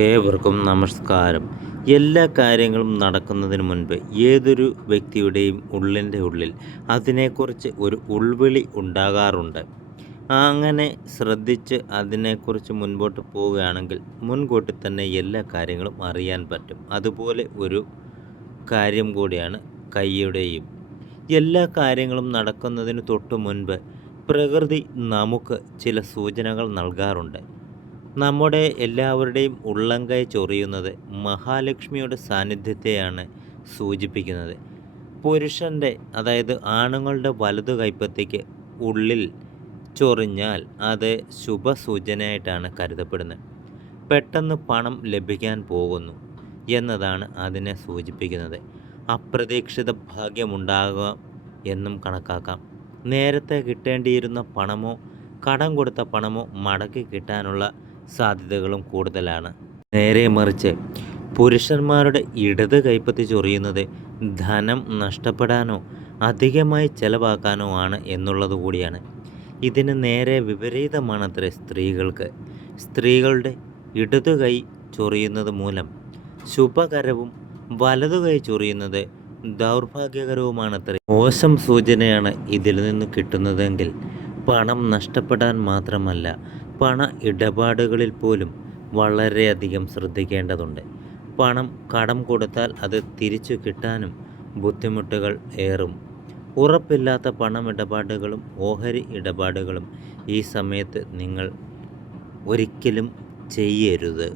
ഏവർക്കും നമസ്കാരം. എല്ലാ കാര്യങ്ങളും നടക്കുന്നതിന് മുൻപ് ഏതൊരു വ്യക്തിയുടെയും ഉള്ളിന്റെ ഉള്ളിൽ അതിനെക്കുറിച്ച് ഒരു ഉൾവിളി ഉണ്ടാകാറുണ്ട്. അങ്ങനെ ശ്രദ്ധിച്ച് അതിനെക്കുറിച്ച് മുൻപോട്ട് പോവുകയാണെങ്കിൽ മുൻകൂട്ടി തന്നെ എല്ലാ കാര്യങ്ങളും അറിയാൻ പറ്റും. അതുപോലെ ഒരു കാര്യം കൂടിയാണ് കൈയുടെയും. എല്ലാ കാര്യങ്ങളും നടക്കുന്നതിന് തൊട്ട് മുൻപ് പ്രകൃതി നമുക്ക് ചില സൂചനകൾ നൽകാറുണ്ട്. നമ്മുടെ എല്ലാവരുടെയും ഉള്ളംകൈ ചൊറിയുന്നത് മഹാലക്ഷ്മിയുടെ സാന്നിധ്യത്തെയാണ് സൂചിപ്പിക്കുന്നത്. പുരുഷന്റെ അതായത് ആണുങ്ങളുടെ വലതു കൈപ്പത്തിക്ക് ഉള്ളിൽ ചൊറിഞ്ഞാൽ അത് ശുഭസൂചനയായിട്ടാണ് കരുതപ്പെടുന്നത്. പെട്ടെന്ന് പണം ലഭിക്കാൻ പോകുന്നു എന്നതാണ് അതിനെ സൂചിപ്പിക്കുന്നത്. അപ്രതീക്ഷിത ഭാഗ്യമുണ്ടാകാം എന്നും കണക്കാക്കാം. നേരത്തെ കിട്ടേണ്ടിയിരുന്ന പണമോ കടം കൊടുത്ത പണമോ മടക്കി കിട്ടാനുള്ള സാധ്യതകളും കൂടുതലാണ്. നേരെ മറിച്ച് പുരുഷന്മാരുടെ ഇടത് കൈപ്പത്തി ചൊറിയുന്നത് ധനം നഷ്ടപ്പെടാനോ അധികമായി ചെലവാക്കാനോ ആണ് എന്നുള്ളത് കൂടിയാണ്. ഇതിന് നേരെ വിപരീതമാണത്രേ സ്ത്രീകൾക്ക്. സ്ത്രീകളുടെ ഇടതു കൈ ചൊറിയുന്നത് മൂലം ശുഭകരവും വലതു കൈ ചൊറിയുന്നത് ദൗർഭാഗ്യകരവുമാണത്രേ. മോശം സൂചനയാണ് ഇതിൽ നിന്ന് കിട്ടുന്നതെങ്കിൽ പണം നഷ്ടപ്പെടാൻ മാത്രമല്ല പണ ഇടപാടുകളിൽ പോലും വളരെയധികം ശ്രദ്ധിക്കേണ്ടതുണ്ട്. പണം കടം കൊടുത്താൽ അത് തിരിച്ചു കിട്ടാനും ബുദ്ധിമുട്ടുകൾ ഏറും. ഉറപ്പില്ലാത്ത പണമിടപാടുകളും ഓഹരി ഇടപാടുകളും ഈ സമയത്ത് നിങ്ങൾ ഒരിക്കലും ചെയ്യരുത്.